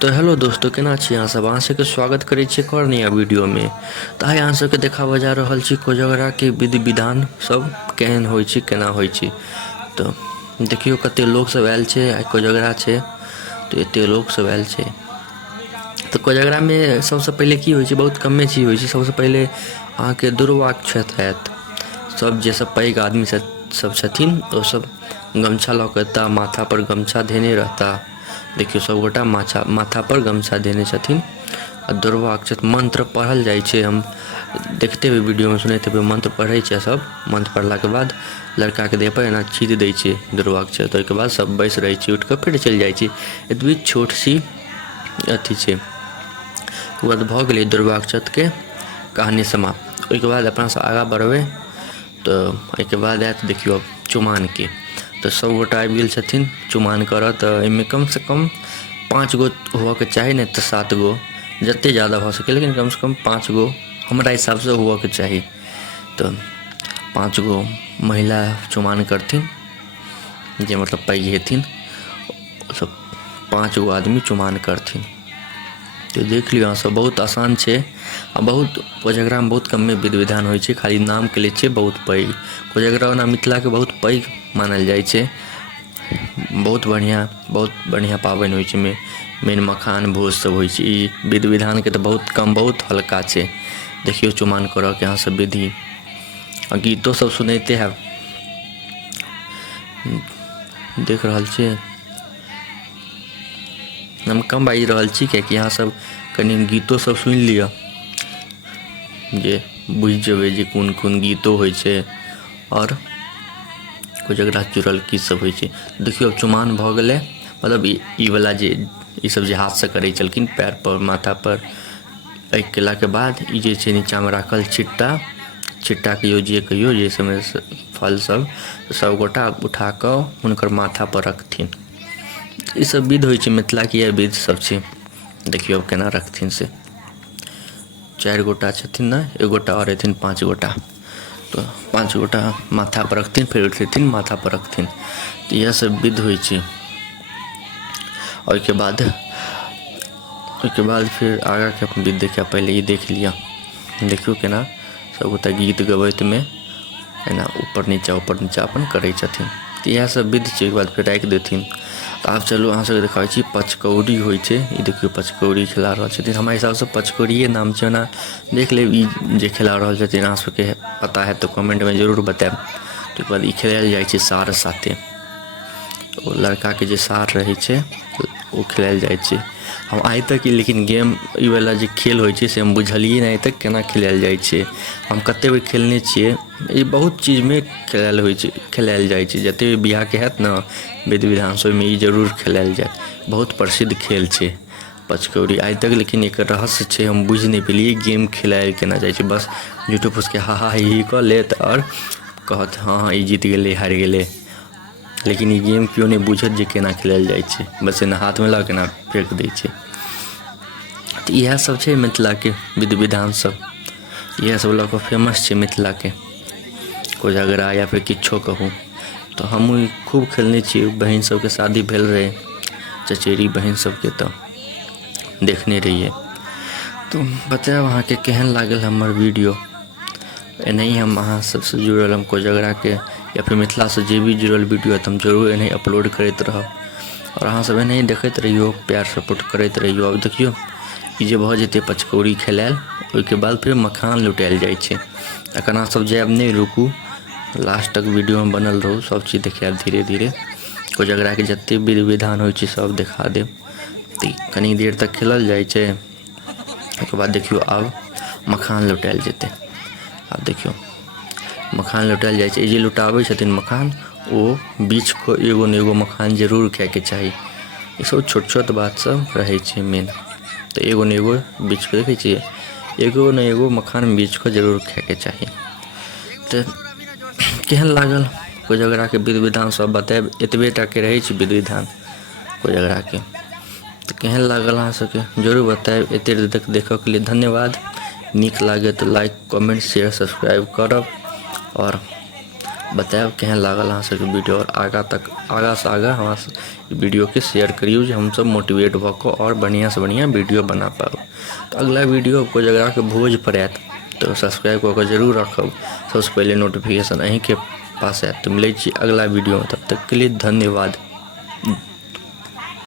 तो हेलो दोस्तों, केना छी अहाँ सब। अहाँ सबके स्वागत करै छी एक और नया वीडियो में। तो आइ अहाँ सबके देखाबऽ जा रहल छी कोजगरा के विधि विधान सब केहन होइ छै, केना होइ छै। तो देखियो कते लोग सब आयल छै, आइ कोजगरा छै तो एते लोग सब आयल छै। तो कोजगरा में सबसे पहले की होइ छै, बहुत कमे चीज होइ छै। सबसे पहले अहाँ के दुर्वाक्षत हैत। सब जे सब पैघ आदमी सब छथिन ओ सब गमछा लऽ के एता, माथा पर गमछा धेने रहता। देखियो सब गोटा माथा पर गमछा देने छथिन। आ दुर्वाक्षत मंत्र पढ़ल जाइ छै। हम देखते हुए वीडियो में सुनते हुए मंत्र पढ़ै छै सब। मंत्र पढ़ला के बाद लड़का के देह पर एना छीट दै छै दुर्वाक्षत। ओहिके बाद सब बैस रहै छै, उठ के फिर चलि जाइ छै। एतबी छोट सी अथी छै। ओकर बाद भऽ गेलै दुर्वाक्षत के कहानी समाप्त। ओहिके बाद अपना से आगाँ बढ़बै तो एहिके बाद आयत देखियो चुमाओन के। तो सब गोटा आबि गेल छथिन चुमाओन करऽ। तो एहिमे कम से कम 5 गो हुअ के चाही, नहीं तो 7 गो, जते ज़्यादा भऽ सके, लेकिन कम से कम 5 गो हमरा हिसाब से हुअ के चाही। तो 5 गो महिला चुमाओन करथिन, जे मतलब पैघ हेथिन सब। 5 गो आदमी चुमाओन करथिन। तो देख लियो अहाँ सब, बहुत आसान छै। आ बहुत कोजगरा में बहुत कमे विधि विधान होइ छै, खाली नाम के लिए छै बहुत पैघ। कोजगरा ओना मिथिला के बहुत पैघ मानल जाइ छै। बहुत बढ़िया पाबनि होइ छै। मेन मखान भोज सब होइ छै। ई विधि विधान के तो बहुत कम, बहुत हल्का छै। देखियो चुमाओन करऽ के अहाँ सब विधि, आ गीतो सब सुनैते हैब, देख रहल छियै। हम कम बाजि रहल छी कियाकि अहाँ सब कनि गीतो सब सुनि लिअ, जे बुझि जेबै जे कोन कोन गीतो होइ छै और कोजगरा से जुड़ल की सब होइ छै। देखियो चुमाओन भऽ गेलै, मतलब ई वाला जे ई सब जे हाथ से करै छलखिन, पैर पर माथा पर। एहि केला के बाद ई जे छै नीचा में राखल छिट्टा कहियो जे कहियो, जे समय फल सब गोटा उठा कऽ हुनकर माथा पर रखथिन। ई सब विध होइ छै मिथिला के, यह विध सब छै। देखियो अब केना रखथिन से। 4 गोटा छथिन ना, एक गोटा और एथिन, 5 गोटा। तो 5 गोटा माथा पर रखथिन, फिर उठेथिन माथा पर रखथिन। तो यह सब विध होइ छै। ओहिके बाद फिर आगा के अपन विध देखिया। पहले ई देख लिया। देखियो केना सब गोटा गीत गबैत में एना ऊपर नीचा अपन करै छथिन। तो इएह सब विध छै। ओहिके बाद फिर राखि देथिन। आब चलू अहाँ सबके देखाबै छी पचकौड़ी होइ छै। ई देखियो पचकौड़ी खिला रहल छथिन। हमरा हिसाब से पचकौड़िए नाम छै। ओना देख लेब ई जे खिला रहल छथिन, अहाँ सबके पता है तो कमेंट में जरूर बताएब। ताहिके बाद ई खिलाएल जाइ छै सार साथे। ओ लड़का के जे सार रहै छै ओ खिलाएल जाइ छै। हम आइ तक लेकिन गेम ई वाला जे खेल होइ छै से हम बुझलिए नहीं आइ तक केना खिलाएल जाइ छै। हम कते बेर खेलने छियै। ई बहुत चीज में खिलाएल जाइ छै। जते भी बियाह के हैत ना विधि विधान सब में ई जरूर खिलाएल जायत। बहुत प्रसिद्ध खेल छै पचकौड़ी। आइ तक लेकिन एकर रहस्य छै, हम बुझि नहीं पेलिए गेम खिलाएल केना जाइ छै। बस यूट्यूब पर उसके हा ही ही कऽ लेत और कहत हाँ ई जीत गेलै, हारि गेलै। लेकिन ई गेम केओ नहीं बुझत जे केना खिलाएल जाइ छै। बस एना हाथ में लऽ के ना फेंक दै छै। तो इएह सब छै मिथिला के विधि विधान सब। इएह सब लऽ कऽ फेमस छै मिथिला के कोजगरा, या फिर किच्छो कहू। तो हमहूँ खूब खेलने छियै। बहन सबके शादी भेल रहै, चचेरी बहन सबके, तो देखने रहिए। तो बताएब अहाँ के केहन लागल हमर वीडियो। एनाही हम अहाँ सबसे जुड़ल, हम कोजगरा के या फिर मिथिला से जे भी जुड़ल वीडियो है हम जरूर एनाही अपलोड करैत रहब। और अहाँ सब एनाही देखैत रहियो, प्यार सपोर्ट करैत रहियो। अब देखियो ई जे भऽ जेतै पचकौड़ी खेलाएल, ओहिके बाद फिर मखान लुटाएल जाइ छै। एखन अहाँ सब जाएब नहीं, रुकू, लास्ट तक वीडियो में बनल रहू। सब चीज देखाएब धीरे धीरे। कोजगरा के जते विधि विधान होइ छै सब देखा देब। तो कनी देर तक खेलल जाइ छै। ओहिके बाद देखियो आब मखान लुटाएल जेतै। आब देखियो मखान लुटाएल जाइ छै। जे लुटाबै छथिन मखान, ओ बीछ को एगो ने एगो मखान जरूर खाए के चाही। ई सब छोट छोट बात सब रहै छै मेन। तो एगो ने एगो बीछ के देखै छियै, एगो ने एगो मखान बीछ के जरूर खाए के चाही। तो केहन लागल कोजगरा के विधि विधान सब बताएब। एतबेटा के रहै छै विधि विधान कोजगरा के। तो केहन लागल अहाँ सबके जरूर बताएब। एते देर तक देखऽ के लिए धन्यवाद। नीक लागे तो लाइक, कमेंट, शेयर, सब्सक्राइब करब। और बतायब केहन लागल अहाँ सबके वीडियो, और आगाँ से आगाँ हमरा वीडियो के शेयर करियौ जे हम सब मोटिवेट भऽ कऽ और बढ़िया से बढ़िया वीडियो बना पाब। तो अगला वीडियो कोजगरा के भोज पर आयत तो सब्सक्राइब कऽ के जरूर रखब, सबसे पहले नोटिफिकेशन अहीं के पास आयत। तो मिलै छी अगला वीडियो में, तब तक के लिए धन्यवाद।